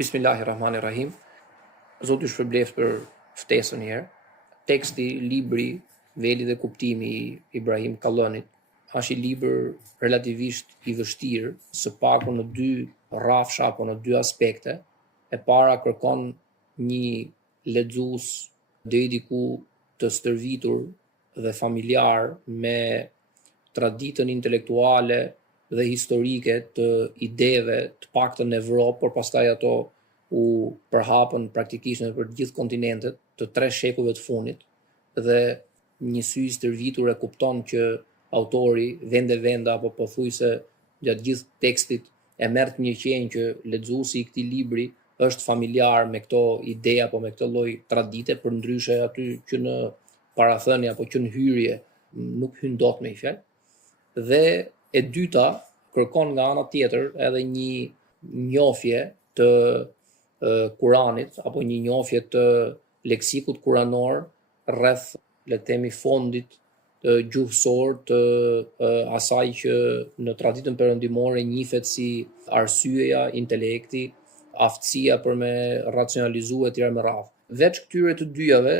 Bismillahirrahmanirrahim. Zoti ju shpërbleft për ftesën një herë. Teksti, libri, veli dhe kuptimi i Ibrahim Kallonit është i libër relativisht i vështirë, së paku në dy rrafsha apo në dy aspekte. E para kërkon një lexues deri diku të stërvitur dhe familjar me traditën intelektuale dhe historike të ideve të paktën në Evropë, por pastaj ato u përhapën praktikisht në për gjithë kontinentet të 3 shekujve të fundit dhe një sy i stërvitur e kupton që autori vende apo pothuajse gjatë gjithë tekstit e merr një qenë që lexuesi i këtij libri është familjar me këto ide apo me këtë lloj tradite, përndryshe aty që në parathënie apo që në hyrje nuk hyn dot me fjalë. Dhe e dyta kërkon nga ana tjetër edhe një njohje të Kuranit apo një njohje të leksikut kuranor rreth, le të themi, fondit gjuhësor të asaj që në traditën perëndimore njihet si arsyeja, intelekti, aftësia për me racionalizu e tjera me radhë. Veç këtyre të dyjave,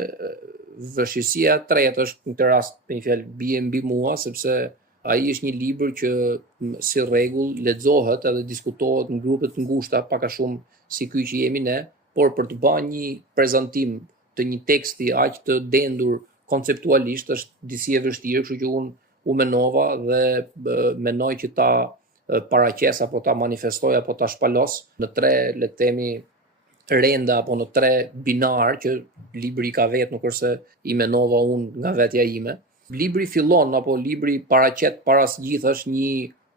vështirësia e tretë është në këtë rast me një fjalë bie mbi mua, sepse ai është një libër që si rregull lexohet edhe diskutohet në grupe të ngushta, pak a shumë si ky që jemi ne, por për të bërë një prezantim të një teksti aq të dendur konceptualisht është disi e vështirë, kështu që unë menova dhe menoj që ta paraqes apo ta manifestoj apo ta shpalos në 3, le të themi, renda apo në 3 binar që libri ka vetë, nuk është se i menova unë nga vetja ime. Libri fillon apo libri paraqet parasgjithash një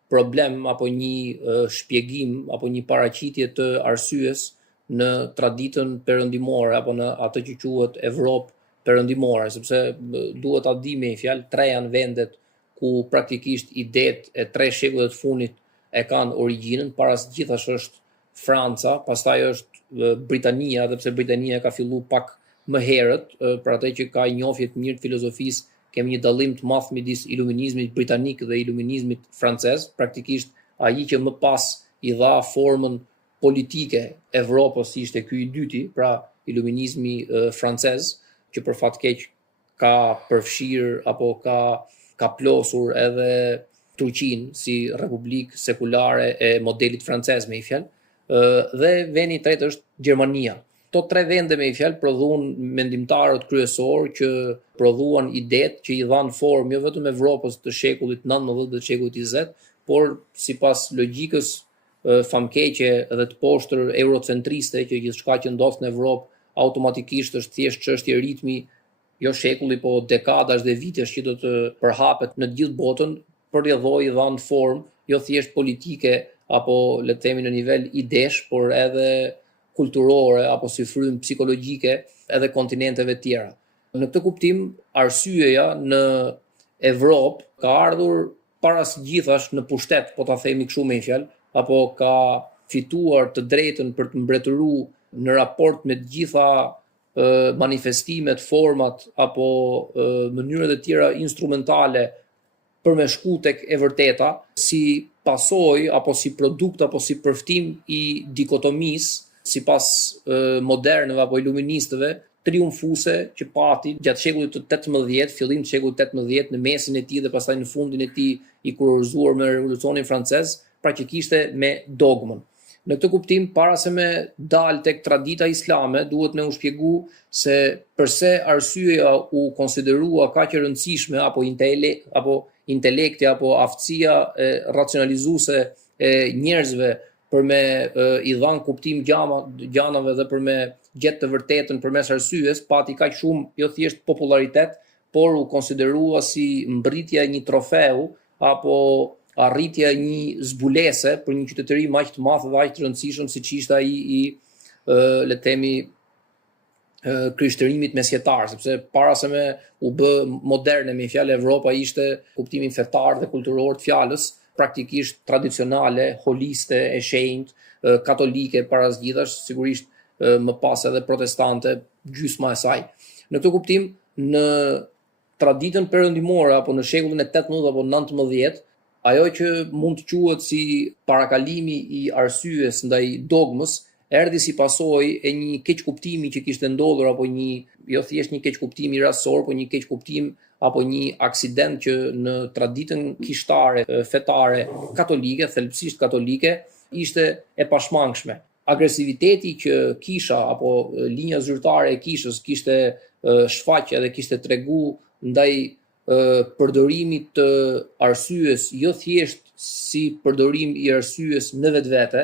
problem apo një shpjegim apo një paraqitje të arsyes në traditën perëndimore apo në atë që quhet Evropë perëndimore, sepse duhet ta di me fjalë 3 janë vendet ku praktikisht idetë e 3 shekujve të fundit e kanë origjinën. Parasgjithash është Franca, pastaj është Britania, dhe pse Britania ka filluar pak më herët, për atë që ka njohje të mirë të filozofisë, kemi një dallim të madh midis iluminizmit britanik dhe iluminizmit francez, praktikisht ai që më pas i dha formën politike Evropës ishte ky i dyti, pra iluminizmi francez, që për fat keq ka përfshirë apo ka plosur edhe Turqinë si republikë sekulare e modelit francez me i fjalë, dhe vendi i tretë është Gjermania. Këto 3 vende me i fjalë prodhuan mendimtarët kryesor që prodhuan idetë që i dhanë formë jo vetëm Evropës të shekullit 19 dhe të shekullit 20, por sipas logjikës famkeqe dhe të poshtër eurocentriste që gjithçka që ndodh në Evropë automatikisht është thjesht çështje ritmi, jo shekulli, po dekadash dhe vitesh që do të përhapet në të gjithë botën, për i dhanë formë jo thjesht politike apo le të themi në nivel idesh, por edhe kulturore apo si frymë psikologjike edhe kontinenteve tjera. Në këtë kuptim, arsyeja në Evropë ka ardhur parasgjithash në pushtet, po ta themi kështu me fjalë, apo ka fituar të drejtën për të mbretëruar në raport me të gjitha manifestimet, format apo mënyrat e tjera instrumentale për me shku tek e vërteta, si pasojë apo si produkt apo si përftim i dikotomisë sipas modernëve apo iluministëve triumfuese që pati gjatë shekullit të 18, fillim të shekullit 18, në mesin e tij dhe pastaj në fundin e tij i kurorzuar me revolucionin francez, pra që kishte me dogmën. Në këtë kuptim, para se me dal tek tradita islame, duhet me u shpjegu se përse arsyeja u konsiderua kaq e rëndësishme apo intelekti apo aftësia racionalizuese e njerëzve për me i dhanë kuptim gjanave dhe për me gjetë të vërtetën përmes arsyes, pati kaq shumë jo thjesht popularitet, por u konsiderua si mbritja e një trofeu apo arritja e një zbulese për një qytetëri aq të madh dhe aq të rëndësishëm siç ishte ai i le të themi krishterimit mesjetar, sepse para se me u bë moderne me fjalë Evropa ishte kuptimin fetar dhe kulturor të fjalës, praktikisht tradicionale, holiste, e shenjtë, katolike parasgjithash, sigurisht më pas edhe protestante, gjysma e saj. Në këtë kuptim, në traditën perëndimore apo në shekullin e 18 apo 19, ajo që mund të quhet si parakalimi i arsyes ndaj dogmës erdhi si pasojë e një keq kuptimi që kishte ndodhur apo jo thjesht një keq kuptimi rastësor, por një keq kuptim apo një aksident që në traditën kishtare, fetare katolike, thelbësisht katolike, ishte e pashmangshme. Agresiviteti që kisha apo linja zyrtare e kishës kishte shfaqë dhe kishte tregu ndaj përdorimit të arsyes, jo thjesht si përdorim i arsyes në vetvete,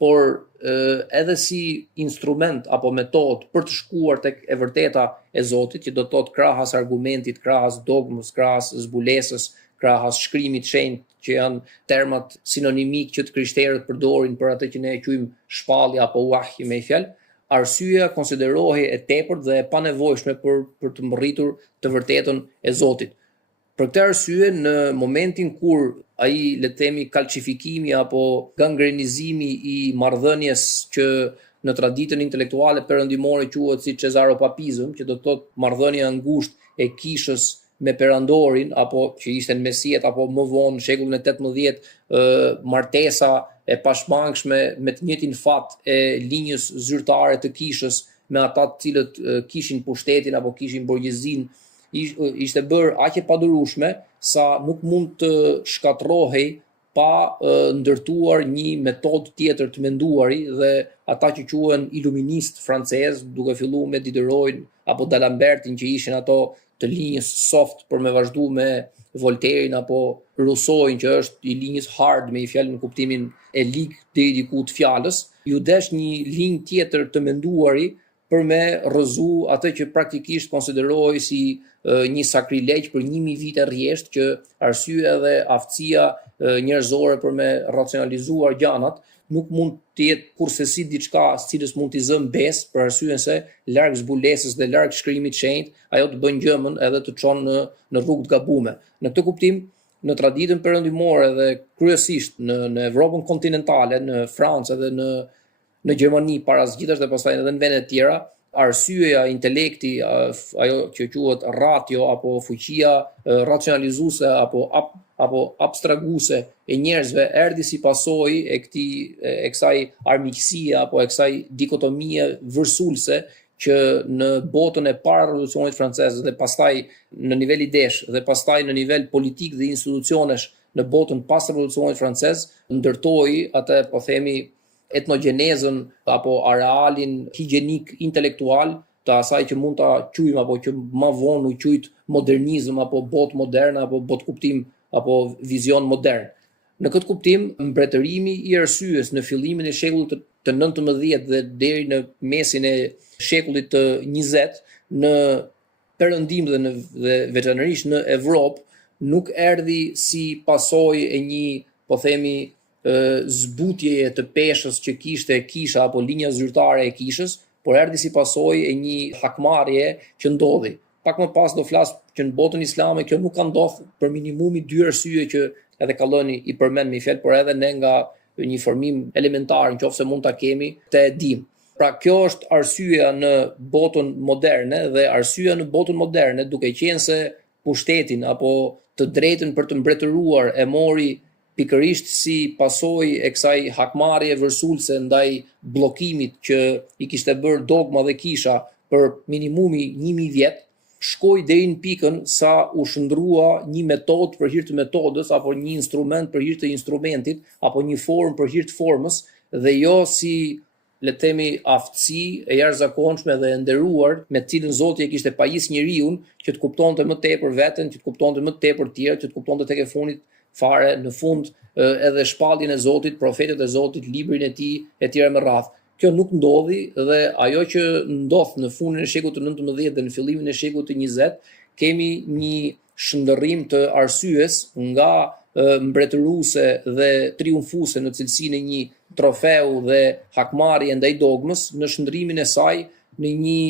por edhe si instrument apo metodë për të shkuar tek e vërteta e Zotit, që do të thotë krahas argumentit, krahas dogmës, krahas zbulesës, krahas shkrimit shenjtë, që janë termat sinonimik që të krishterët përdorin për atë që ne e quajmë shpallje apo wahyi me fjalë. Arsyeja konsiderohej e tepërt dhe e panevojshme për të mbërritur të vërtetën e Zotit. Për këtë arsye, në momentin kur ai, le të themi, kalcifikimi apo gangrenizimi i marrëdhënies që në traditën intelektuale perëndimore quhet si cesaropapizëm, që do të thotë marrëdhënia e ngushtë e kishës me perandorin, apo që ishte në Mesiet, apo më vonë në shekullin e 18, martesa e pashmangshme me të njëjtin fat e linjës zyrtare të kishës me ata të cilët kishin pushtetin apo kishin borgjezinë, ishte bërë aq e padurueshme sa nuk mund të shkatërrohej pa ndërtuar një metodë tjetër të menduari, dhe ata që quhen iluminist francez, duke filluar me Diderot apo d'Alembertin, që ishin ato të linjës soft, për me vazhdu me Voltairin apo Rousseau, që është i linjës hard me i fjalë në kuptimin e lig deri diku të fjalës, ju desh një linjë tjetër të menduari për me rrëzu atë që praktikisht konsiderohej si një sakrilegj për 1000 vite rresht, që arsyeja dhe aftësia njerëzore për me racionalizuar gjanat nuk mund të jetë kurse diçka cilës mund t'i zëm besë, për arsyeën se larg zbulesës dhe larg shkrimit shenjtë, ajo të bën gjëmën edhe të çon në rrugë të gabuara. Në këtë kuptim, në traditën perëndimore dhe kryesisht në Evropën kontinentale, në Francë dhe në Gjermani parazgjithësisht dhe pastaj edhe në vende të tjera, arsyeja, intelekti, ajo që quhet ratio apo fuqia racionalizuese apo abstrahuese e njerëzve erdhi si pasojë e kësaj armiqësie apo e kësaj dikotomie vërsulse që në botën e para revolucionit francez dhe pastaj në nivel idesh dhe pastaj në nivel politik dhe institucionesh në botën pas revolucionit francez ndërtoi atë, po themi, etnogjenezën apo arealin higienik intelektual të asaj që mund ta quajmë apo që më vonë u quajt modernizëm apo botë moderne apo botë kuptim apo vizion modern. Në këtë kuptim, mbretërimi i arsyes në fillimin e shekullit të 19 dhe deri në mesin e shekullit të 20 në perëndim dhe veçanërisht në Evropë nuk erdhi si pasojë e një, po themi, zbutjeje të peshës që kishte kisha apo linja zyrtare e kishës, por erdhi si pasojë e një hakmarrje që ndodhi. Pak më pas do flas që në botën islame kjo nuk ka ndodhur për minimumi 2 arsye që edhe Kalloni i përmend me fjalë, por edhe ne nga një formim elementar, nëse mund ta kemi, të dim. Pra kjo është arsyeja në botën moderne, dhe arsyeja në botën moderne, duke qenë se pushtetin apo të drejtën për të mbretëruar e mori pikërisht si pasojë e kësaj hakmarrje vërsulse ndaj bllokimit që i kishte bërë dogma dhe kisha për minimumi 1000 vjet, shkoi deri në pikën sa u shndrua një metodë për hir të metodës apo një instrument për hir të instrumentit apo një formë për hir të formës, dhe jo si, le të themi, aftësi e jashtëzakonshme dhe e nderuar me të cilën Zoti e kishte pajis njeriu që të kuptonte më tepër veten, që të kuptonte më tepër të tjerë, që të kuptonte tek e fundit fare në fund edhe shpalljen e Zotit, profetët e Zotit, librin e tij etj me radhë. Kjo nuk ndodhi, dhe ajo që ndodh në fundin e shekullit të 19 dhe në fillimin e shekullit të 20, kemi një shndërrim të arsyes nga mbretëruese dhe triumfuese në cilësinë e një trofeu dhe hakmarrje ndaj dogmës, në shndrimin e saj në një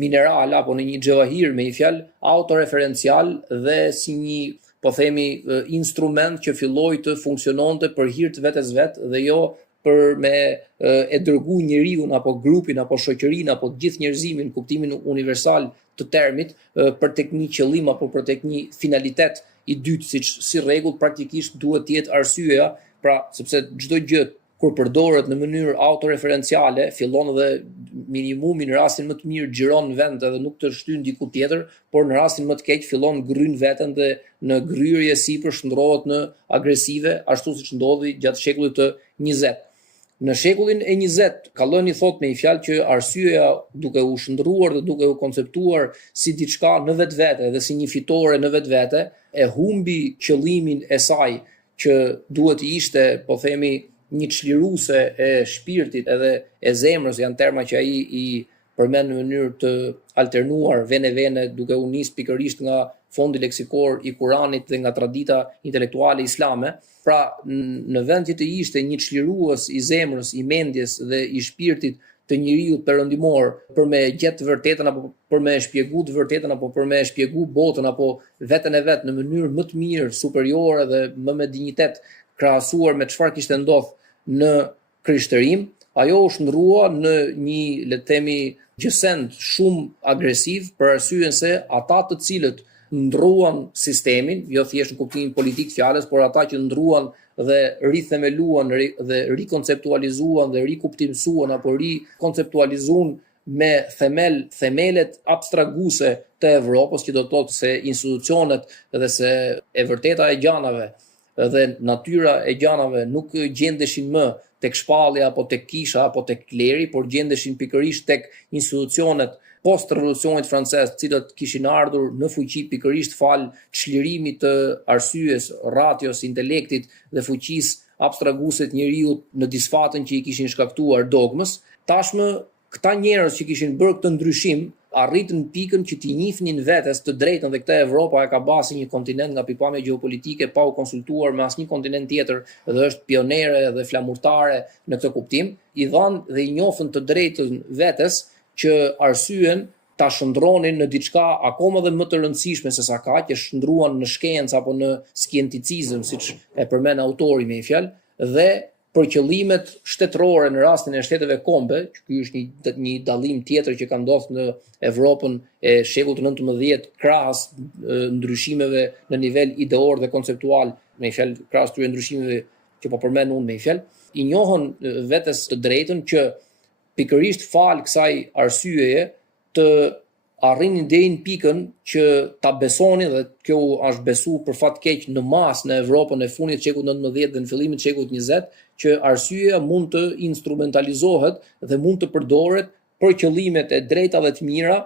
mineral apo në një xhavahir me një fjalë autoreferencial dhe si një, po themi, instrument që filloi të funksiononte për hir të vetes vet dhe jo për me e dërgu njeriun apo grupin apo shoqërinë apo gjithë njerëzimin në kuptimin universal të termit për tek një qëllim apo për tek një finalitet i dytë, siç si rregull praktikisht duhet të jetë arsyeja, pra sepse çdo gjë kur përdoret në mënyrë autoreferenciale, fillon dhe minimumi në rastin më të mirë xhiron vend edhe nuk të shtyn diku tjetër, por në rastin më të keq fillon gryn veten dhe në gryrje sipër shndrohet në agresive, ashtu siç ndodhi gjatë shekullit të 20. Në shekullin e 20, Kalloni thot me një fjalë që arsyeja duke u shndruar dhe duke u konceptuar si diçka në vetvete dhe si një fitore në vetvete, e humbi qëllimin e saj që duhet të ishte, po themi, një çliruese e shpirtit edhe e zemrës, janë terma që ai i përmend në mënyrë të alternuar vene duke u nis pikërisht nga fondi leksikor i Kuranit dhe nga tradita intelektuale islame. Pra, në vend që të ishte një çlirues i zemrës, i mendjes dhe i shpirtit të njeriu perëndimor për me gjetë të vërtetën apo për me shpjegu të vërtetën apo për me shpjegu botën apo veten e vet në mënyrë më të mirë, superiore dhe më me dinjitet krahasuar me çfarë kishte ndodhur në krishtërim, ajo u shndrua në një, le të themi, gjësend shumë agresiv për arsyeën se ata të cilët ndruan sistemin, jo thjesht në kuptimin politik fjalës, por ata që ndruan dhe rithemeluan dhe rikonceptualizuan dhe rikuptimsuan apo rikonceptualizuan me themelet abstraguese të Evropës, që do të thotë se institucionet dhe se e vërteta e gjanave dhe natyra e gjanave nuk gjendeshin më tek shpallja apo tek kisha apo tek kleri, por gjendeshin pikërisht tek institucionet post-revolucionit francez, të cilët kishin ardhur në fuqi pikërisht fal çlirimit të arsyes, ratios, intelektit dhe fuqisë abstraguese të njeriut në disfatën që i kishin shkaktuar dogmës. Tashmë këta njerëz që kishin bërë këtë ndryshim arritën pikën që t'i njihnin vetes të drejtën, dhe këtë Evropa e ka basi një kontinent nga pikpamja gjeopolitike pa u konsultuar me asnjë kontinent tjetër dhe është pionere dhe flamurtare në këtë kuptim, i dhanë dhe i njohën të drejtën vetes që arsyen ta shndronin në diçka akoma dhe më të rëndësishme se sa ka, që shndruan në shkencë apo në skienticizëm, siç e përmend autori me një fjalë, dhe për qëllimet shtetërore në rastin e shteteve kombe, që ky është një dallim tjetër që ka ndodhur në Evropën e shekullit të 19 krahas ndryshimeve në nivel ideor dhe konceptual, me një fjalë krahas këtyre ndryshimeve që po përmend unë me një fjalë, i njohën vetes të drejtën që pikërisht fal kësaj arsyeje të arrinin deri në pikën që ta besonin, dhe kjo është besu për fat keq në mas në Evropën e fundit të shekullit 19 dhe në fillimin të shekullit 20, që arsyeja mund të instrumentalizohet dhe mund të përdoret për qëllimet e drejta dhe të mira,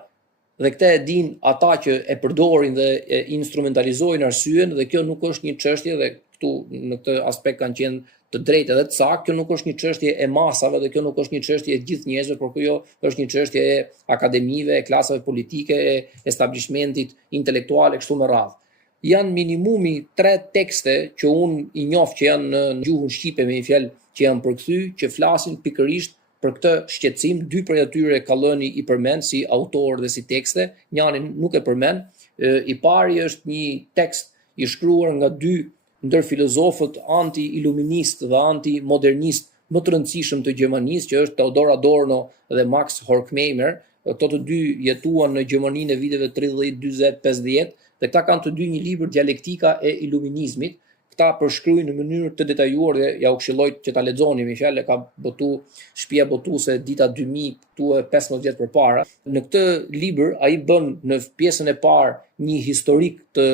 dhe këtë e din ata që e përdorin dhe e instrumentalizojnë arsyeën, dhe kjo nuk është një çështje, dhe këtu në këtë aspekt kanë qenë të drejtë edhe të saktë, kjo nuk është një çështje e masave dhe kjo nuk është një çështje e gjithë njerëzve, por kjo është një çështje e akademive, e klasave politike, e establishmentit intelektual e kështu me radhë. Janë minimumi 3 tekste që unë i njoh që janë në gjuhën shqipe, me një fjalë, që janë përkthy, që flasin pikërisht për këtë shqetësim. 2 prej atyre Kalloni i përmend si autor dhe si tekste, njërin nuk e përmend. I pari është një tekst i shkruar nga 2 ndër filozofët anti-iluminist dhe anti-modernist më të rëndësishëm të Gjermanisë, që është Theodor Adorno dhe Max Horkheimer. Këto të dy jetuan në Gjermaninë e viteve 30, 40, 50 dhe këta kanë të dy një libër, Dialektika e Iluminizmit. Këta përshkruajnë në mënyrë të detajuar dhe ja u këshilloj që ta lexoni, me fjalë ka botu shtëpia botuese dita 2000 këtu 15 vjet përpara. Në këtë libër ai bën në pjesën e parë një historik të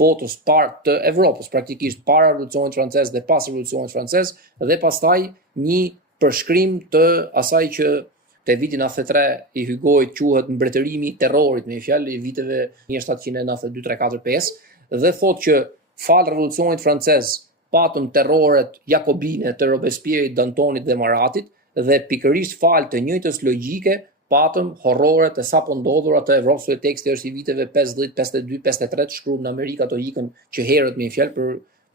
botës parë të Evropës, praktikisht para revolucionit francez dhe pas revolucionit francez, dhe pastaj një përshkrim të asaj që te viti 93 i Hugoit quhet mbretërimi i terrorit, me fjalë i viteve 1792, 3, 4, 5, dhe thotë që fal revolucionit francez patëm terroret jakobine të Robespierrit, Dantonit dhe Maratit, dhe pikërisht fal të njëjtës logjike patëm horroret e sapo ndodhura të Evropës. Teksti është i viteve 50, 52, 53, shkruar në Amerikë katolikën që herët me një fjalë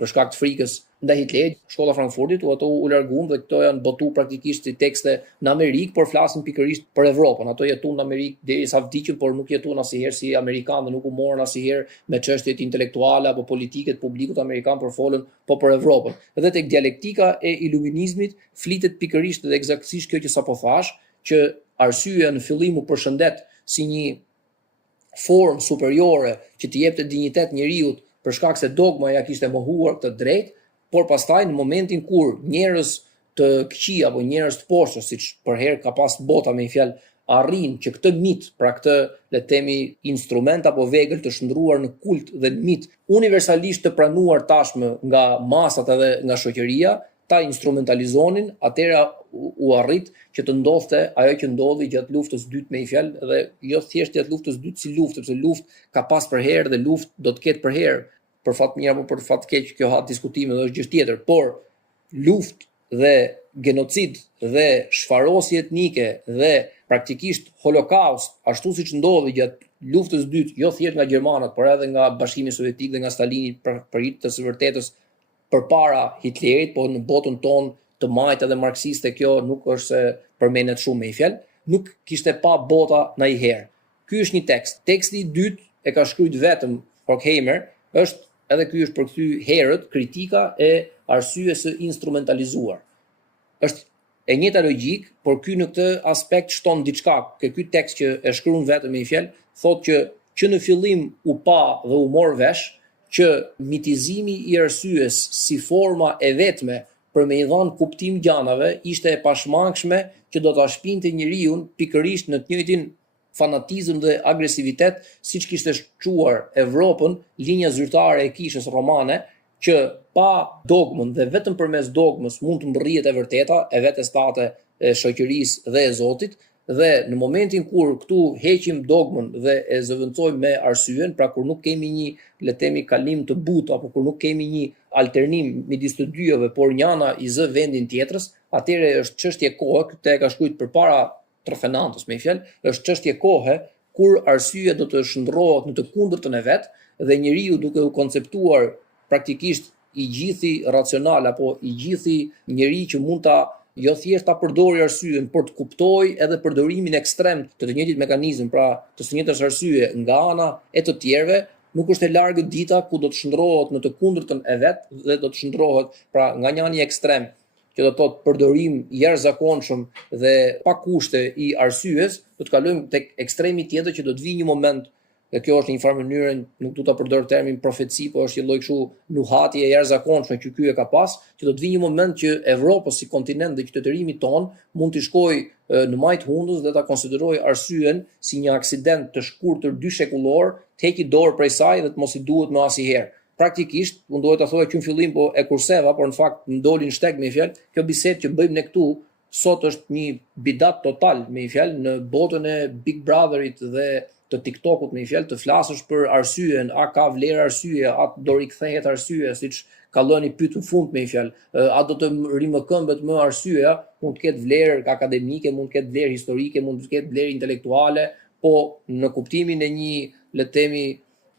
për shkak të frikës ndaj Hitlerit. Shkolla Frankfurtit ato u larguan dhe këto janë botu praktikisht si tekste në Amerikë, por flasin pikërisht për Evropën. Ato jetuan në Amerikë derisa vdiqën, por nuk jetuan asnjëherë si amerikanë dhe nuk u morën asnjëherë me çështjet intelektuale apo politike të publikut amerikan, por folën po për Evropën. Dhe tek dialektika e iluminizmit flitet pikërisht dhe eksaktësisht kjo që sapo thash, që arsyeja në fillim u përshëndet si një formë superiore që t'i jepte dinjitet njeriut për shkak se dogma ja kishte mohuar këtë drejt, por pastaj në momentin kur njerëz të këqij apo njerëz të poshtë, siç për herë ka pas bota me një fjalë, arrin që këtë mit, pra këtë le të themi instrument apo vegël të shndruar në kult dhe në mit, universalisht të pranuar tashmë nga masat edhe nga shoqëria, ta instrumentalizonin, atëra u arrit që të ndodhte ajo që ndodhi gjatë luftës së dytë me një fjalë, dhe jo thjesht gjatë luftës së dytë si luftë, sepse luftë ka pas për herë dhe luftë do të ketë për herë, për fat mirë apo për fat keq, kjo ha diskutime dhe është gjë tjetër, por luftë dhe genocid dhe shfarosje etnike dhe praktikisht holokaust, ashtu siç ndodhi gjatë luftës së dytë, jo thjesht nga gjermanët, por edhe nga Bashkimi Sovjetik dhe nga Stalini për hir të së vërtetës përpara Hitlerit, po në botën tonë të majtë dhe marksiste kjo nuk është se përmendet shumë me një fjalë, nuk kishte pa bota ndonjëherë. Ky është një tekst. Teksti i dytë e ka shkruajtur vetëm Horkheimer, është edhe ky është përkthy herët kritika e arsyes së instrumentalizuar. Është e njëjta logjik, por ky në këtë aspekt shton diçka. Ky tekst që e shkruan vetëm me një fjalë, thotë që në fillim u pa dhe u mor vesh që mitizimi i arsyes si forma e vetme për me i dhënë kuptim gjanave ishte e pashmangshme që do ta shpinte njeriu pikërisht në të njëjtin fanatizëm dhe agresivitet siç kishte shquar Evropën linja zyrtare e kishës romane, që pa dogmën dhe vetëm përmes dogmës mund të mbërrihet e vërteta e vetes state e shoqërisë dhe e Zotit. Dhe në momentin kur këtu heqim dogmën dhe e zëvendësojmë me arsyen, pra kur nuk kemi një le të themi kalim të butë apo kur nuk kemi një alternim midis të dyjave, por njëna i zë vendin tjetrës, atëherë është çështje kohe, këtë e ka shkruajtur përpara Trofenantës me fjalë, është çështje kohe kur arsyeja do të shndrohet në të kundërtën e vet dhe njeriu duke u konceptuar praktikisht i gjithi racional apo i gjithi njeri që mund ta jo thjesht ta përdori arsyen, por të kuptoj edhe përdorimin ekstrem të të njëjtit mekanizëm, pra të së njëjtës arsye nga ana e të tjerëve, nuk është e largët dita ku do të shndrohet në të kundërtën e vet dhe do të shndrohet pra nga një anë ekstrem, që do të thotë përdorim i jashtëzakonshëm dhe pa kushte i arsyes, do të kalojmë tek ekstremi tjetër që do të vijë një moment. Dhe kjo është në një farë mënyrë, nuk du ta përdor termin profeci, po është një lloj kështu nuhatje e jashtëzakonshme që ky e ka pas, që do të vijë një moment që Evropa si kontinent dhe qytetërimi ton mund të shkojë në majt hundës dhe ta konsiderojë arsyen si një aksident të shkurtër 2 shekullor, të heqë dorë prej saj dhe të mos i duhet më asnjëherë. Praktikisht, unë duhet ta thoya që në fillim po e kurseva, por në fakt më doli në shteg me fjalë, kjo bisedë që bëjmë ne këtu sot është një bidat total me fjalë në botën e Big Brotherit dhe të TikTokut me fjalë, të flasësh për arsyen, a ka vlerë arsye, a do rikthehet arsye, siç kalloni pyet në fund me fjalë, a do të rimëkëmbet më arsyeja, mund të ketë vlerë akademike, mund të ketë vlerë historike, mund të ketë vlerë intelektuale, po në kuptimin e një le të themi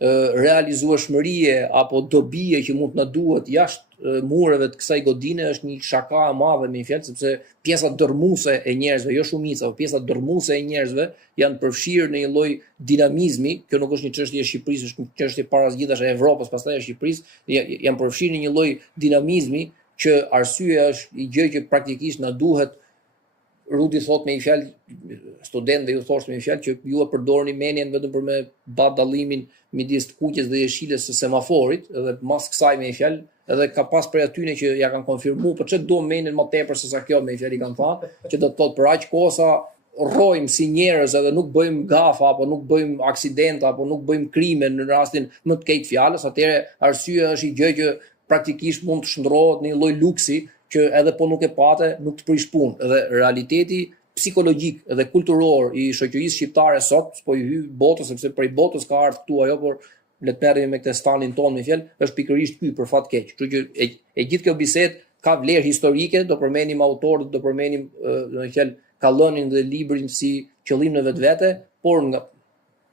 realizueshmërie apo dobie që mund të na duhet jashtë mureve të kësaj godine është një shaka e madhe me fjalë, sepse pjesa dërmuese e njerëzve, jo shumica, por pjesa dërmuese e njerëzve janë përfshirë në një lloj dinamizmi. Kjo nuk është një çështje e Shqipërisë, është një çështje parazgjitësh e Evropës, pastaj e Shqipërisë, janë përfshirë në një lloj dinamizmi që arsyeja është një gjë që praktikisht na duhet. Rudi thot me një fjalë, student dhe ju thosh me një fjalë që ju e përdorni menjen vetëm për me bë dallimin midis të kuqes dhe jeshilës së semaforit, edhe mas kësaj me një fjalë, edhe ka pas prej atyne që ja kanë konfirmuar, po ç'e do menjen më tepër se sa kjo me një fjalë i kanë thënë, që do të thotë për aq kohë sa rrojmë si njerëz edhe nuk bëjmë gafa apo nuk bëjmë aksidenta apo nuk bëjmë krime në rastin më të keq fjalës, atëherë arsyeja është një gjë që praktikisht mund të shndrohet në një lloj luksi që edhe po nuk e pate, nuk të prish punë. Edhe realiteti psikologjik dhe kulturor i shoqërisë shqiptare sot, po i hy botës, sepse prej botës ka ardhur këtu ajo, por le të merremi me këtë stanin ton me fjalë, është pikërisht ky për fat keq. Kështu që e gjithë kjo bisedë ka vlerë historike, do përmendim autorët, do përmendim domethënë Kallonin dhe librin si qëllim në vetvete, por nga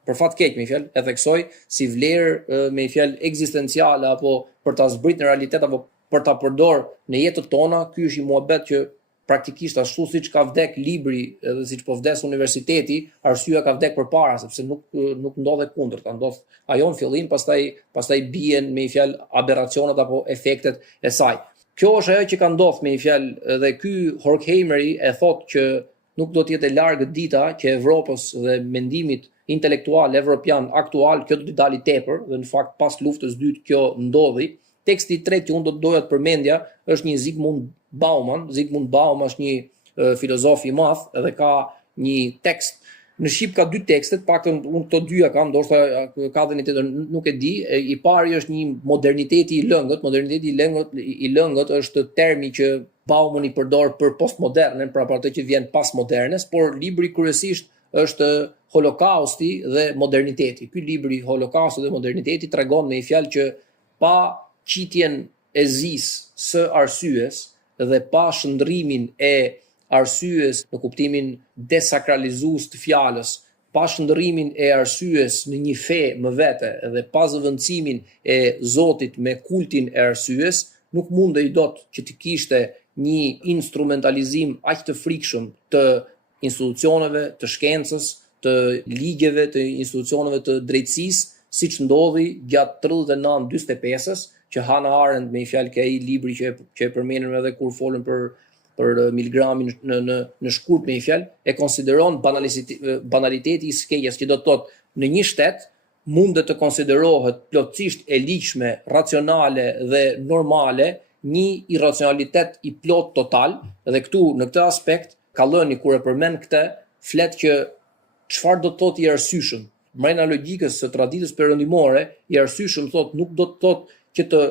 për fat keq me fjalë e theksoj si vlerë me fjalë ekzistenciale apo për ta zbritur në realitet apo për ta përdor në jetën tona. Ky është një muhabet që praktikisht ashtu siç ka vdek libri edhe siç po vdes universiteti, arsyeja ka vdek përpara, sepse nuk ndodhet kundër, ka ndodh ajo në fillim, pastaj bien me një fjalë aberracionet apo efektet e saj. Kjo është ajo që ka ndodhur me një fjalë, dhe ky Horkheimeri e thotë që nuk do të jetë e largët dita që Evropës dhe mendimit intelektual evropian aktual kjo do të dalë tepër, dhe në fakt pas luftës së dytë kjo ndodhi. Teksti i tretë që unë do të doja të përmendja është një Zygmunt Bauman. Zygmunt Bauman është një filozof i madh dhe ka një tekst. Në shqip ka dy tekstet, paktën unë këto dyja kam, ndoshta ka dhe një tjetër, nuk e di. I pari është një moderniteti i lëngët. Moderniteti i lëngët është termi që Bauman i përdor për postmodernën, pra për atë që vjen pas modernes, por libri kryesisht është Holokausti dhe moderniteti. Ky libri Holokausti dhe moderniteti tregon me një fjalë që pa qitjen e zisë së arsyes dhe pa shndrimin e arsyes në kuptimin desakralizues të fjalës, pa shndrimin e arsyes në një fe më vete dhe pa zëvendësimin e Zotit me kultin e arsyes, nuk mundej dot që të kishte një instrumentalizim aq të frikshëm të institucioneve të shkencës, të ligjeve, të institucioneve të drejtësisë, siç ndodhi gjatë 39-45-s, që Hannah Arendt me një fjalë ke ai libri që e përmendëm edhe kur folën për Milgramin në shkurt me një fjalë, e konsideron banaliteti i skeqjes, që do të thotë në një shtet mundet të konsiderohet plotësisht e ligjshme, racionale dhe normale një irracionalitet i plot total, dhe këtu në këtë aspekt Kallëni kur e përmend këtë flet që çfarë do të thotë i arsyeshëm. Brenda logjikës së traditës perëndimore, i arsyeshëm thotë nuk do të thotë që të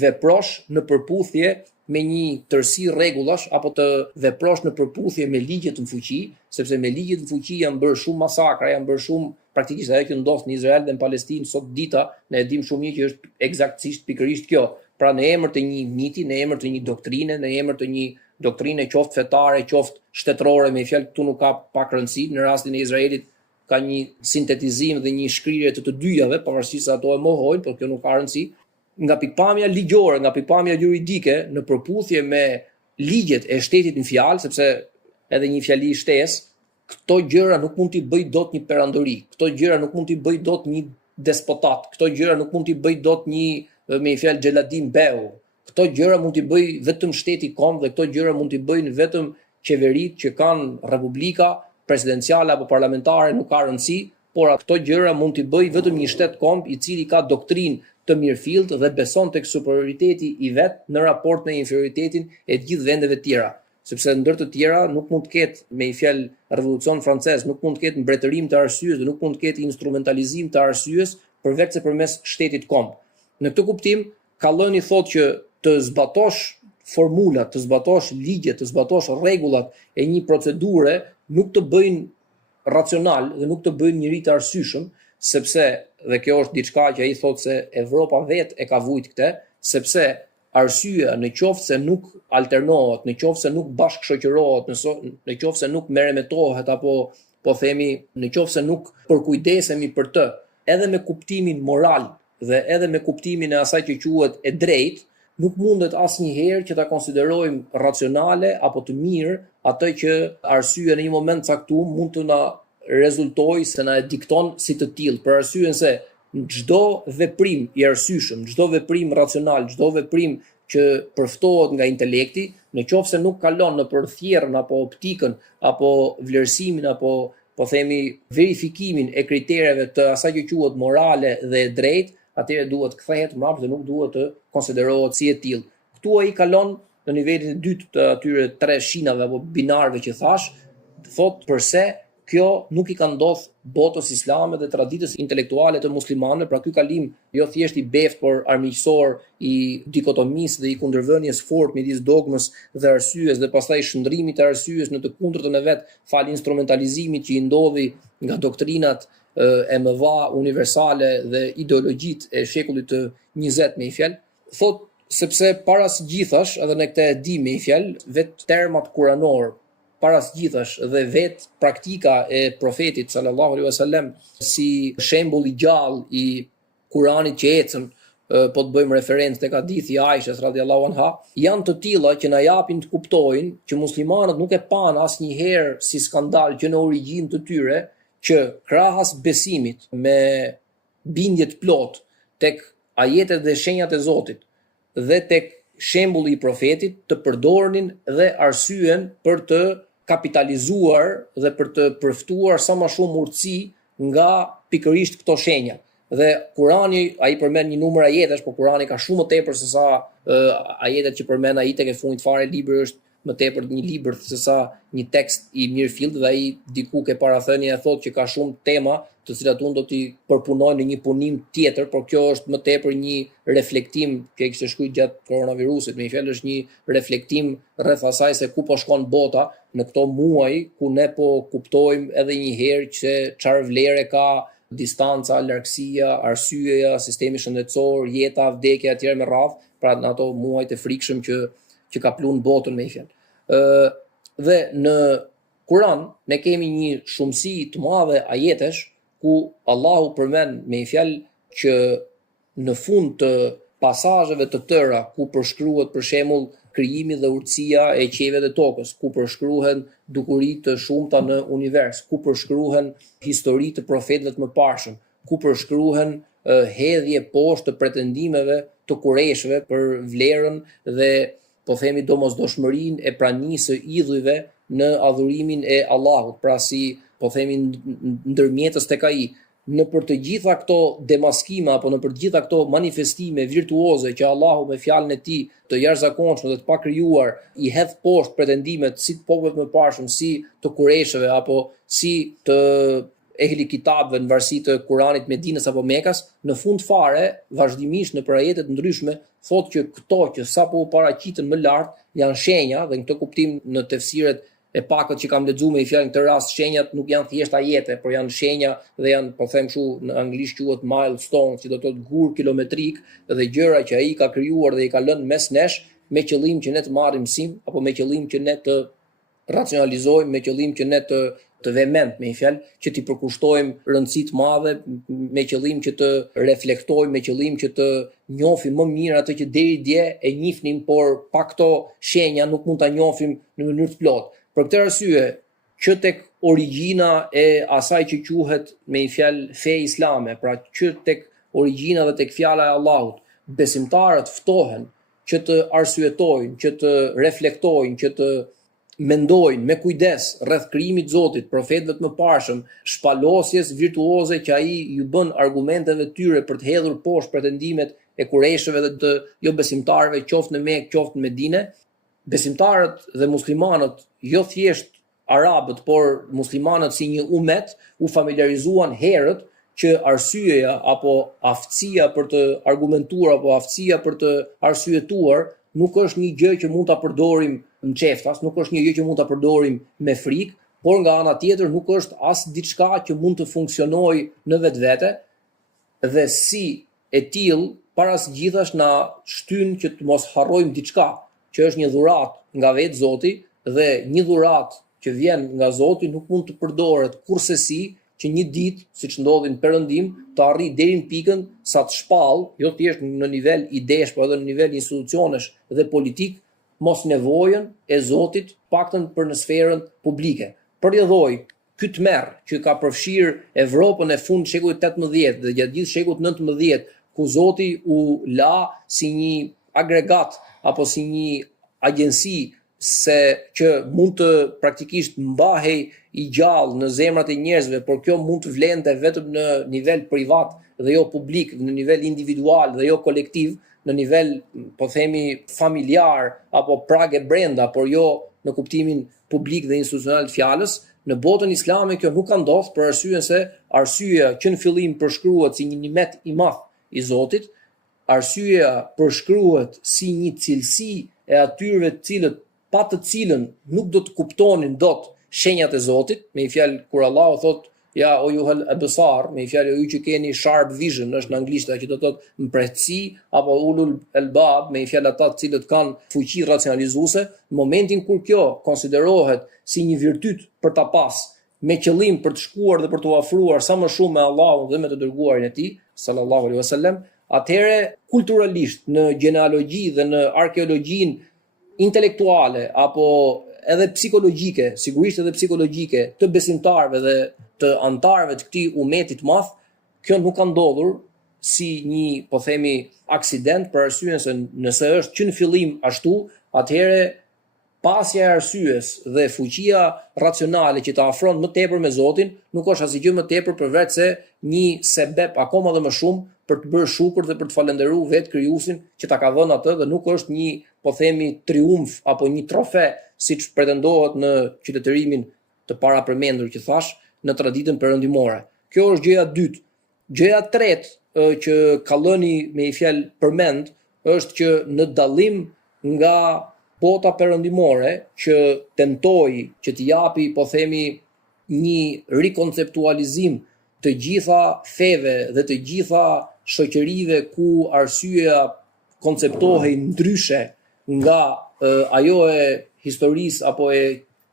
veprosh në përputhje me një tërësi rregullash apo të veprosh në përputhje me ligjet në fuqi, sepse me ligjet në fuqi janë bërë shumë masakra, janë bërë shumë praktikisht ajo që ndodh në Izrael dhe në Palestinë sot dita, ne e dimë shumë mirë që është eksaktësisht pikërisht kjo. Pra në emër të një miti, në emër të një doktrine, në emër të një doktrine qoftë fetare, qoftë shtetërore, me fjalë këtu nuk ka pak rëndësi, në rastin e Izraelit ka një sintetizim dhe një shkrirje të dyjave, pavarësisht se ato e mohojnë, por kjo nuk ka rëndësi. Nga pikpamja ligjore, nga pikpamja juridike, në përputhje me ligjet e shtetit në fjalë, sepse edhe një fjali shtesë, këto gjëra nuk mund t'i bëj dot një perandori, këto gjëra nuk mund t'i bëj dot një despotat, këto gjëra nuk mund t'i bëj dot një me një fjalë Xheladin Beu. Këto gjëra mund t'i bëj vetëm shteti kombë dhe këto gjëra mund t'i bëjnë vetëm qeveritë që kanë republika presidenciale apo parlamentare, nuk ka rëndësi, por këto gjëra mund t'i bëj vetëm një shtet kombë i cili ka doktrinë të mirëfillt dhe beson tek superioriteti i vet në raport me inferioritetin e të gjithë vendeve të tjera. Sepse ndër të tjera nuk mund të ketë me një fjalë revolucion francez, nuk mund të ketë mbretërim të arsyes dhe nuk mund të ketë instrumentalizim të arsyes përveç përmes shtetit kombë. Në këtë kuptim, Kallëni thotë që të zbatosh formulat, të zbatosh ligjet, të zbatosh rregullat e një procedure nuk të bëjnë racional dhe nuk të bëjnë njëri të arsyeshëm, sepse dhe kjo është diçka që ai thotë se Evropa vetë e ka vujt këtë, sepse arsyeja në qoftë se nuk alternohet, në qoftë se nuk bashkëshoqërohet, në qoftë se nuk merremetohet apo po themi në qoftë se nuk përkujdesemi për të, edhe me kuptimin moral dhe edhe me kuptimin e asaj që quhet e drejtë, nuk mundet asnjëherë që ta konsiderojmë racionale apo të mirë atë që arsyeja në një moment caktuar mund të na rezultojë se na e dikton si të tillë, për arsyeën se çdo veprim i arsyeshëm, çdo veprim racional, çdo veprim që përftohet nga intelekti, në qoftë se nuk kalon nëpër thjerrën apo optikën apo vlerësimin apo po themi verifikimin e kritereve të asaj që quhet morale dhe e drejtë, atëherë duhet kthehet mbrapa dhe nuk duhet të konsiderohet si e tillë. Ktu ai kalon në nivelin e dytë të atyre tre shinave apo binarëve që thash, thotë përse kjo nuk i ka ndodhur botës islame dhe traditës intelektuale të muslimanëve, pra ky kalim jo thjesht i beft, por armiqësor i dikotomisë dhe i kundërvënies fort midis dogmës dhe arsyes dhe pastaj shndrimit të arsyes në të kundërtën e vet, fal instrumentalizimit që i ndodhi nga doktrinat e mëdha universale dhe ideologjitë e shekullit të 20 me një fjalë, thotë sepse para së gjithash, edhe ne këtë e di me një fjalë, vetë termat kuranor para së gjithash dhe vetë praktika e profetit sallallahu alaihi wasallam si shembull i gjallë i Kuranit që ecën, po të bëjmë referencë tek hadithi i Aishës radhiyallahu anha, janë të tilla që na japin të kuptojnë që muslimanët nuk e pan asnjëherë si skandal që në origjinë të tyre që krahas besimit me bindje të plot tek ajetet dhe shenjat e Zotit dhe tek shembulli i profetit të përdornin dhe arsyen për të kapitalizuar dhe për të përftuar sa më shumë urtësi nga pikërisht këto shenja. Dhe Kurani ai përmend një numër ajetesh, por Kurani ka shumë më tepër se sa ajetet që përmend ai tek e fundit fare libri është më tepër një libër se sa një tekst i mirëfillt dhe ai diku ke parathënie e thotë që ka shumë tema të cilat unë do t'i përpunoj në një punim tjetër, por kjo është më tepër një reflektim që e kishte shkruajtur gjatë koronavirusit. Me një fjalë është një reflektim rreth asaj se ku po shkon bota në këto muaj ku ne po kuptojmë edhe një herë që çfarë vlere ka distanca, largësia, arsyeja, sistemi shëndetësor, jeta, vdekja etj me radhë, pra në ato muaj të frikshëm që ka plun botën me një fjalë. Dhe në Kur'an ne kemi një shumësi të madhe ajetesh ku Allahu përmend me një fjalë që në fund të pasazheve të tëra ku përshkruhet për shembull krijimi dhe urtësia e qiellit dhe tokës, ku përshkruhen dukuritë të shumta në univers, ku përshkruhen historitë të profetëve të mëparshëm, ku përshkruhen hedhje poshtë të pretendimeve të kureshëve për vlerën dhe po themi domosdoshmërinë e pranisë së idhujve në adhurimin e Allahut, pra si po themi ndërmjetës tek ai. Në për të gjitha këto demaskime apo në për të gjitha këto manifestime virtuoze që Allahu me fjalën e tij të jashtëzakonshme dhe të pakrijuar i hedh poshtë pretendimet si të popujve të mëparshëm, si të kureshëve apo si të ehli kitabëve në varësi të Kuranit, Medinës apo Mekas, në fund fare vazhdimisht në ajete të ndryshme thotë që këto që sapo u paraqiten më lart janë shenja, dhe në këtë kuptim në tefsiret e pakët që kam lexuar me fjalën këtë rast, shenjat nuk janë thjesht ajete, por janë shenja dhe janë, po them kështu, në anglisht quhet milestone, që do të thotë gur kilometrik dhe gjëra që ai ka krijuar dhe i ka lënë mes nesh me qëllim që ne të marrim mësim apo me qëllim që ne të racionalizojmë, me qëllim që ne të vement, me një fjalë, që t'i përkushtojmë rëndësi të madhe, me qëllim që të reflektojmë, me qëllim që të njohim më mirë atë që deri dje e njihnim, por pa këto shenja nuk mund ta njohim në mënyrë të plotë. Për këtë arsye, që tek origjina e asaj që quhet me një fjalë fe islame, pra që tek origjina dhe tek fjala e Allahut, besimtarët ftohen që të arsyetojnë, që të reflektojnë, që të mendojnë me kujdes rreth krijimit të Zotit, profetëve të mëparshëm, shpalosjes virtuoze që ai ju bën argumenteve tyre për të hedhur poshtë pretendimet e kureshëve dhe të jo besimtarëve, qoftë në Mekë, qoftë në Medinë. Besimtarët dhe muslimanët, jo thjesht arabët, por muslimanët si një umet, u familiarizuan herët që arsyeja apo aftësia për të argumentuar apo aftësia për të arsyetuar nuk është një gjë që mund ta përdorim në çeftas, nuk është një gjë që mund ta përdorim me frikë, por nga ana tjetër nuk është as diçka që mund të funksionojë në vetvete, dhe si e tillë parasgjithash na shtyn që të mos harrojmë diçka që është një dhuratë nga vetë Zoti, dhe një dhuratë që vjen nga Zoti nuk mund të përdoret kurrësi që një ditë, siç ndodhi në Perëndim, të arrijë deri në pikën sa të shpall, jo thjesht në nivel idesh, por edhe në nivel institucionesh dhe politik, mos nevojën e Zotit, paktën për në sferën publike. Përjedhoj ky tmerr që ka përfshirë Evropën e fund shekullit 18 dhe gjatë gjithë shekullit 19, ku Zoti u la si një agregat apo si një agjenci që mund të praktikisht mbahej i gjallë në zemrat e njerëzve, por kjo mund të vlente vetëm në nivel privat dhe jo publik, në nivel individual dhe jo kolektiv, në nivel, po themi, familjar apo prag e brenda, por jo në kuptimin publik dhe institucional të fjalës. Në botën islame kjo nuk ka ndodhur për arsyeën se arsyeja që në fillim përshkruhet si një nimet i madh i Zotit, arsyeja përshkruhet si një cilësi e atyre të cilët pa të cilën nuk do të kuptonin dot shenjat e Zotit, me një fjalë kur Allahu thotë ja o juhal absar, me një fjalë ju që keni sharp vision, është në anglisht që do të thotë mprehtësi apo ulul albab, me një fjalë ata të cilët kanë fuqi racionalizuese, në momentin kur kjo konsiderohet si një virtyt për ta pas, me qëllim për të shkuar dhe për të ofruar sa më shumë me Allahun dhe me të dërguarin e tij, sallallahu alaihi wasallam, atëherë kulturalisht në gjenealogji dhe në arkeologjinë intelektuale apo edhe psikologjike, sigurisht edhe psikologjike të besimtarëve dhe të antarëve të këtij umeti të madh, kjo nuk ka ndodhur si një, po themi, aksident, për arsyeën se nëse është që në fillim ashtu, atëherë pasja e arsyes dhe fuqia racionale që të afron më tepër me Zotin nuk është asgjë më tepër përveç se një sebeb akoma dhe më shumë për të bërë shukër dhe për të falendëruar vetë Krijuesin që ta ka dhënë atë, dhe nuk është një, po themi, triumf apo një trofe siç pretendohet në qytetërimin të parapërmendur që thash në traditën perëndimore. Kjo është gjëja e dytë. Gjëja e tretë që Kallëni me i fjalë përmend është që në dallim nga bota perëndimore që tentoi që të japi, po themi, një rikonceptualizim të gjitha feve dhe të gjitha shoqërive ku arsyeja konceptohej ndryshe nga ajo e historisë apo e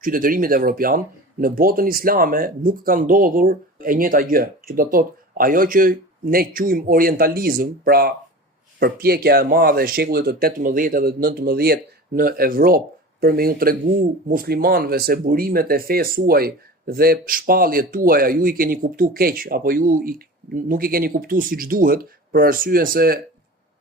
qytetërimit evropian, në botën islame nuk ka ndodhur e njëjta gjë, që do të thotë ajo që ne quajmë orientalizëm, pra përpjekja e madhe e shekullit të 18 dhe 19 në Evropë për me ju tregu muslimanëve se burimet e fesë suaj dhe shpalljet tuaja ju i keni kuptuar keq apo ju nuk i keni kuptuar siç duhet, për arsyeën se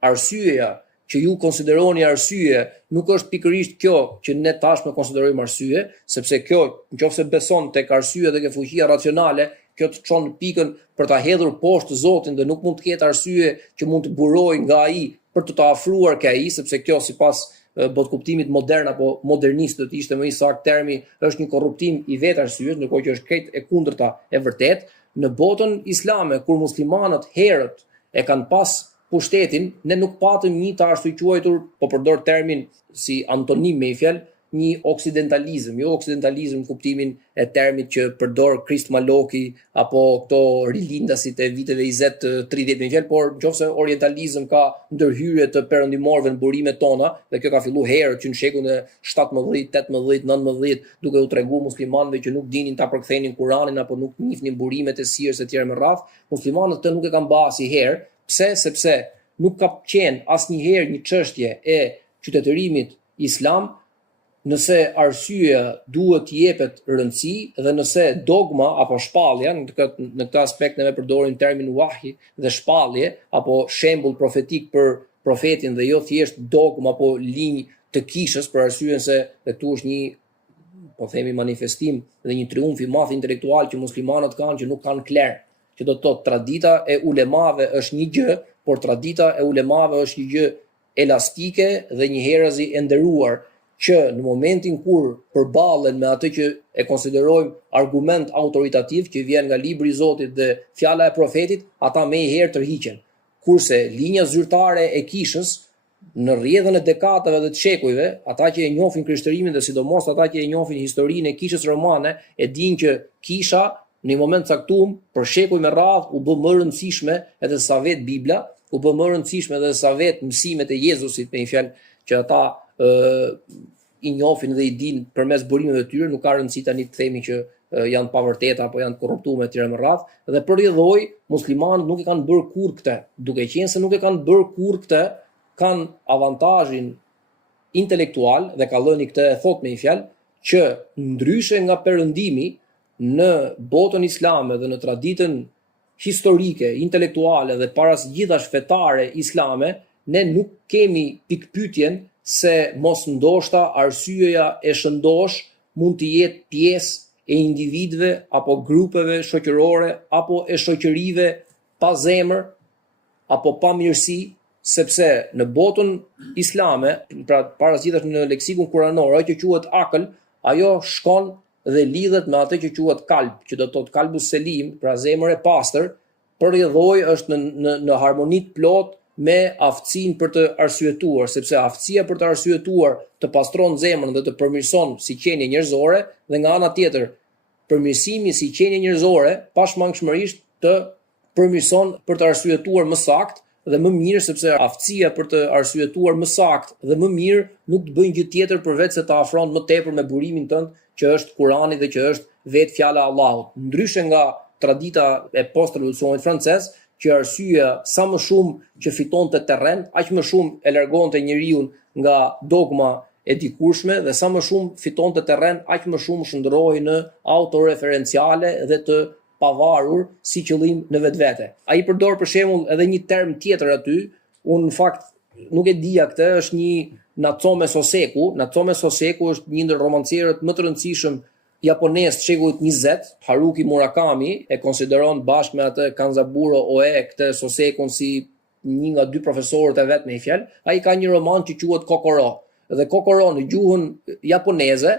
arsyeja që ju konsideroni arsye nuk është pikërisht kjo që ne tashmë konsiderojmë arsye, sepse kjo, nëse beson tek arsyeja dhe ke fuqia racionale, kjo të çon në pikën për ta hedhur poshtë Zotin dhe nuk mund të ketë arsye që mund të burojë nga ai për të afruar ke ai, sepse kjo sipas botkuptimit modern apo modernist, do të ishte më i saktë termi, është një korruptim i vetë arsyes, ndërkohë që është krejt e kundërta e vërtet. Në botën islame, kur muslimanët herët e kanë pas pushtetin, ne nuk patëm një të ashtu quajtur, po përdor termin si antonim me i fjalë, një oksidentalizëm, jo oksidentalizëm në kuptimin e termit që përdor Krist Maloki apo këto rilindasit e viteve 20-30 me fjalë, por nëse orientalizëm ka ndërhyrje të perëndimorëve në burimet tona, dhe kjo ka filluar herët që në shekullin e 17, 18, 19, duke u treguar muslimanëve që nuk dinin ta përkthenin Kur'anin apo nuk njihnin burimet e sirës e tjera me radhë, muslimanët të nuk e kanë bërë asnjëherë. Pse? Sepse nuk ka qenë asnjëherë një çështje e qytetërimit islam nëse arsyeja duhet të jepet rëndësi dhe nëse dogma apo shpallja, në këtë aspekt ne përdorim termin wahi dhe shpallje apo shembull profetik për profetin dhe jo thjesht dogma apo linjë të kishës, për arsyeën se këtu është një, po themi, manifestim dhe një triumf i madh intelektual që muslimanët kanë që nuk kanë kler, që do të thotë tradita e ulemave është një gjë, por tradita e ulemave është një gjë elastike dhe një herazi e nderuar, që në momentin kur përballen me atë që e konsiderojmë argument autoritativ që vjen nga libri i Zotit dhe fjala e profetit, ata më herë tërhiqen. Kurse linja zyrtare e kishës në rrjedhën e dekadave dhe të shekujve, ata që e njohin krishtërimin dhe sidomos ata që e njohin historinë e kishës romane, e dinë që kisha në një moment caktuar për shekuj me radhë u bë më rëndësishme edhe sa vetë Bibla, u bë më rëndësishme edhe sa vetë mësimet e Jezusit, me një fjalë që ata i njohin dhe i dinë përmes burimeve të tyre, nuk ka rëndësi tani të themi që janë pavërteta apo janë korruptuar etj me radhë, dhe për rrjedhoj muslimanët nuk e kanë bërë kurrë këtë. Duke qenë se nuk e kanë bërë kurrë këtë, kanë avantazhin intelektual dhe Kallëni këtë e thot me një fjalë që ndryshe nga perëndimi në botën islame dhe në traditën historike, intelektuale dhe parasgjithash fetare islame, ne nuk kemi pikpyetjen se mos ndoshta arsyeja e shëndosh mund të jetë pjesë e individëve apo grupeve shoqërore apo e shoqërive pa zemër apo pa mirësi, sepse në botën islame, pra parasgjithash në leksikun kuranor, ajo që quhet akël, ajo shkon dhe lidhet me atë që quhet kalb, që do të thotë kalbus selim, pra zemër e pastër, përrjedhoj është në harmoni të plot me aftësinë për të arsyetuar, sepse aftësia për të arsyetuar të pastron zemrën dhe të përmirëson si qenie njerëzore, dhe nga ana tjetër përmirësimi si qenie njerëzore pashmangshmërisht të përmirëson për të arsyetuar më saktë dhe më mirë, sepse aftësia për të arsyetuar më saktë dhe më mirë nuk të bëjnë gjë tjetër përveç se të afron më tepër me burimin tënd, që është Kurani dhe që është vetë fjala e Allahut. Ndryshe nga tradita e post-revolucionit francez, që arsyeja sa më shumë që fitonte terren, aq më shumë e largonte njeriu nga dogma e dikurshme dhe sa më shumë fitonte terren, aq më shumë shndrohej në autoreferenciale dhe të pavarur si qëllim në vetvete. Ai përdor për shembull edhe një term tjetër aty, unë në fakt nuk e dija këtë, është Natsume Soseki. Natsume Soseki është një ndër romancerët më të rëndësishëm japonez të shekullit 20. Haruki Murakami e konsideron bashkë me atë Kanzaburo Oe këtë Sosekun si një nga dy profesorët e vet me i fjalë. Ai ka një roman që quhet Kokoro. Dhe Kokoro në gjuhën japoneze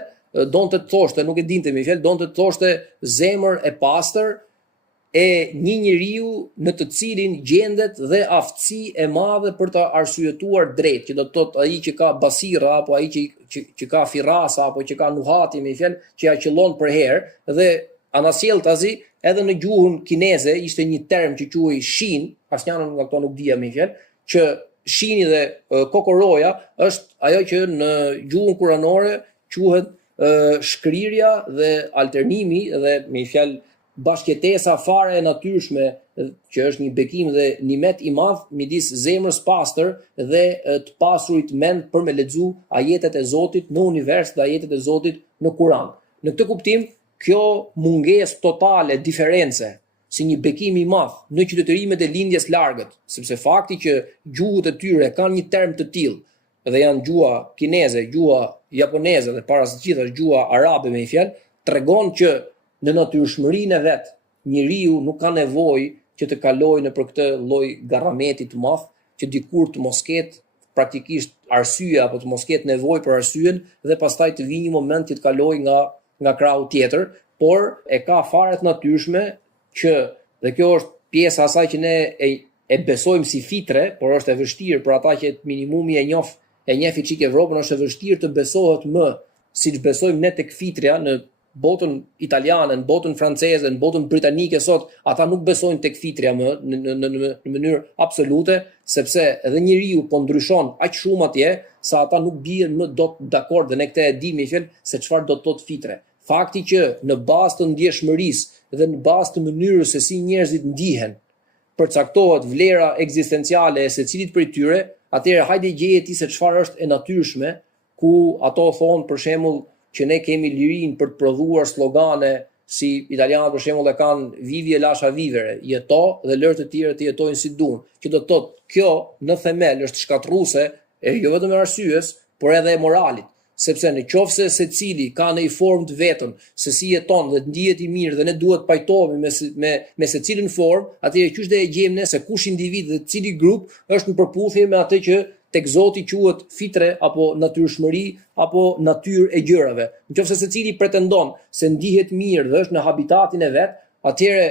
donte të thoshte, nuk e dinte me i fjalë, donte të thoshte zemër e pastër e një njeriu në të cilin gjendet dhe aftësi e madhe për të arsyetuar drejt, që do të thotë ai që ka basira apo ai që ka firasa apo që ka nuhati me fjalë që ja qëllon për herë, dhe anasjelltazi edhe në gjuhën kineze ishte një term që quhej shin, asnjëri nga këto nuk dija me fjalë, që shini dhe kokoroja është ajo që në gjuhën kuranore quhet shkrirja dhe alternimi dhe me fjalë bashkëtesa fare e natyrshme, që është një bekim dhe nimet i madh midis zemrës pastër dhe të pasurit mend për me lexu ajetet e Zotit në univers dhe ajetet e Zotit në Kur'an. Në këtë kuptim, kjo mungesë totale diference si një bekim i madh në qytetërimet e lindjes largët, sepse fakti që gjuhët e tyre kanë një term të tillë dhe janë gjuha kineze, gjuha japoneze dhe para së gjitha gjuha arabe me fjalë, tregon që në natyrshmërinë e vet, njeriu nuk ka nevojë që të kalojë nëpër këtë lloj garrameti të madh, që dikur të mos ketë praktikisht arsye apo të mos ketë nevojë për arsyen dhe pastaj të vijë një moment që të kalojë nga krahu tjetër, por e ka fare të natyrshme që, dhe kjo është pjesa asaj që ne e besojmë si fitre, por është e vështirë për ata që minimumi e njefi çik Evropën, është e vështirë të besohet më, siç besojmë ne tek fitria në botën italiane, në botën franceze, në botën britanike sot, ata nuk besojnë tek fitria më në mënyrë absolute, sepse edhe njeriu po ndryshon aq shumë atje sa ata nuk bien më dot dakord, dhe ne këtë e dimë fjalë se çfarë do të thotë fitre. Fakti që në bazë të ndjeshmërisë dhe në bazë të mënyrës se si njerëzit ndihen, përcaktohet vlera ekzistenciale e secilit prej tyre, atëherë hajde gjeje ti se çfarë është e natyrshme, ku ato thonë për shembull që ne kemi lirinë për të prodhuar slogane si italianët për shembull e kanë vivi e lascia vivere, jeto dhe lër të tjerë të jetojnë si duan, që do të thotë kjo në themel është shkatërruese e jo vetëm e arsyes, por edhe e moralit, sepse në qoftë se secili ka në i formë të vetën se si jeton dhe të ndihet i mirë dhe ne duhet pajtohemi me secilin formë, atëherë qysh do e gjejmë ne se kush individ dhe cili grup është në përputhje me atë që tek Zoti quhet fitre apo natyrshmëri apo natyrë e gjërave. Nëse secili pretendon se ndihet mirë dhe është në habitatin e vet, atëherë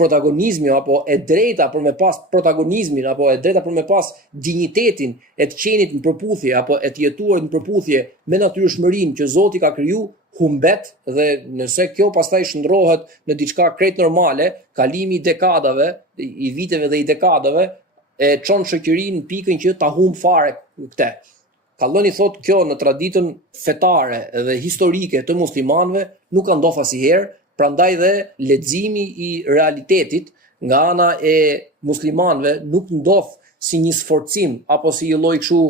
protagonizmi apo e drejta për me pas protagonizmin apo e drejta për me pas dinjitetin e të qenit në përputhje apo e të jetuar në përputhje me natyrshmërinë që Zoti ka kriju, humbet, dhe nëse kjo pastaj shndrohet në diçka krejt normale, kalimi i dekadave, i viteve dhe i dekadave e çon shoqërinë në pikën që ta humb fare këtë. Kalloni thotë kjo në traditën fetare dhe historike të muslimanëve nuk ka ndodhur asnjëherë, prandaj dhe leximi i realitetit nga ana e muslimanëve nuk ndodh si një sforcim apo si një lloj kështu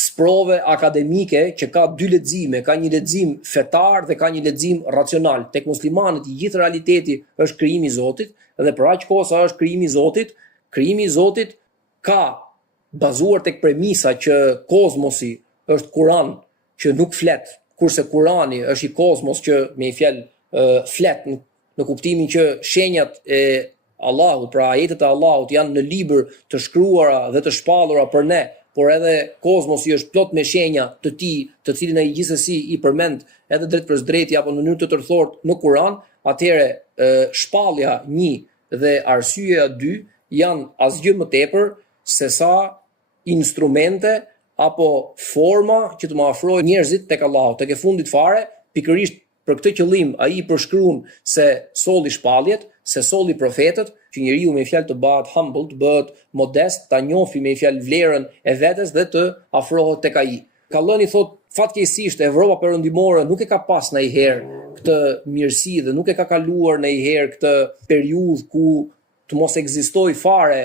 sprove akademike që ka dy lexime, ka një lexim fetar dhe ka një lexim racional. Tek muslimanët i gjithë realiteti është krijimi i Zotit dhe për aq kohë sa është krijimi i Zotit ka bazuar tek premisa që kozmosi është Kur'an që nuk flet, kurse Kur'ani është i kozmos që me fjalë flet në kuptimin që shenjat e Allahut, pra ajetet e Allahut janë në libër të shkruara dhe të shpallura për ne, por edhe kozmosi është plot me shenja të tij, të cilin ai gjithsesi i përmend edhe drejt për drejti apo në mënyrë të tërthort në Kur'an, atëherë shpallja 1 dhe arsyeja 2 janë asgjë më tepër se sa instrumente apo forma që të më afrojë njerëzit tek Allahu. Tek e fundit fare, pikërisht për këtë qëllim ai i përshkruan se solli shpalljet, se solli profetët, që njeriu me fjalë të bëhet humble, të bëhet modest, ta njohë me fjalë vlerën e vetes dhe të afrohet tek ai. Kalloni thotë fatkeqësisht Evropa perëndimore nuk e ka pas ndonjëherë këtë mirësi dhe nuk e ka kaluar ndonjëherë këtë periudhë ku të mos ekzistoj fare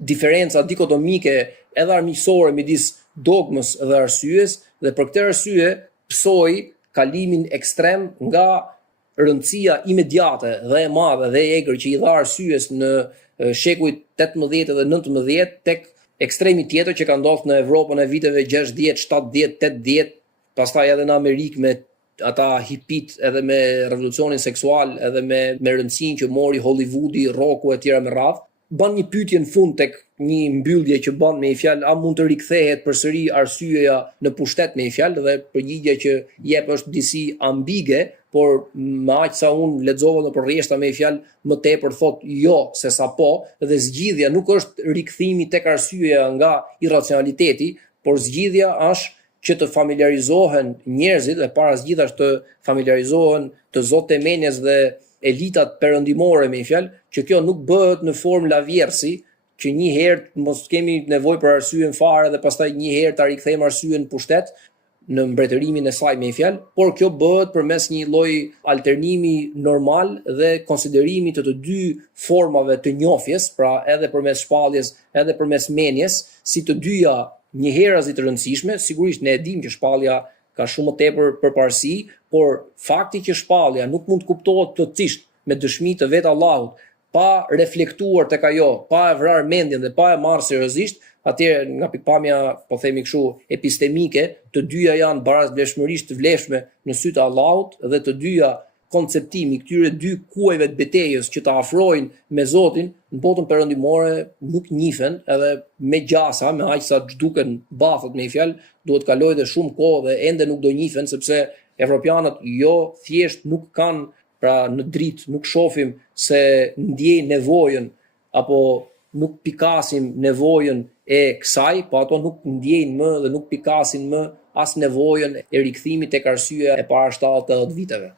diferenca dikotomike edhe armiqësore midis dogmës dhe arsyes, dhe për këtë arsye psoi kalimin ekstrem nga rëndësia imediate dhe e madhe dhe e egër që i dha arsyes në shekujt 18 dhe 19 tek ekstremi tjetër që ka ndodhur në Evropën e viteve 60, 70, 80, pastaj edhe në Amerikë me ata hipit, edhe me revolucionin seksual, edhe me rëndësinë që mori Hollywoodi, rocku e tjera me radhë, bën një pyetje në fund tek një mbyllje që bën me një fjalë, a mund të rikthehet përsëri arsyeja në pushtet me një fjalë, dhe përgjigjja që jep është disi ambige, por me aq sa unë lexova në përrjeshta me një fjalë më tepër thot jo se sa po, dhe zgjidhja nuk është rikthimi tek arsyeja nga irracionaliteti, por zgjidhja është që të familiarizohen njerëzit, dhe para zgjidhjes të familiarizohen të zotë e menjes dhe elitat perëndimore me një fjalë, që kjo nuk bëhet në formë lavjersi, që një herë mos kemi nevojë për arsyeën fare dhe pastaj një herë ta rikthejmë arsyeën pushtet në mbretërimin e saj me një fjalë, por kjo bëhet përmes një lloj alternimi normal dhe konsiderimi të dy formave të njohjes, pra edhe përmes shpalljes, edhe përmes menjes, si të dyja njëherëzi të rëndësishme. Sigurisht ne e dimë që shpallja ka shumë më tepër përparësi, por fakti që shpallja nuk mund të kuptohet plotësisht me dëshmi të vetë Allahut, pa reflektuar tek ajo, pa e vrarë mendjen dhe pa e marrë seriozisht, atëherë nga pikpamja, po themi kështu, epistemike, të dyja janë barazvlefshmërisht të vlefshme në sy të Allahut, dhe të dyja konceptimi këtyre dy kuajve të betejës që të afrojnë me Zotin në botën perëndimore nuk njihen, edhe me gjasa, me aq sa zhduken bafët me një fjalë, duhet kalojë dhe shumë kohë dhe ende nuk do njihen, sepse evropianët jo thjesht nuk kanë, pra në dritë nuk shohim se ndjejnë nevojën apo nuk pikasin nevojën e kësaj, po ato nuk ndjejnë më dhe nuk pikasin më as nevojën e rikthimit tek arsyeja e para 70-80 viteve.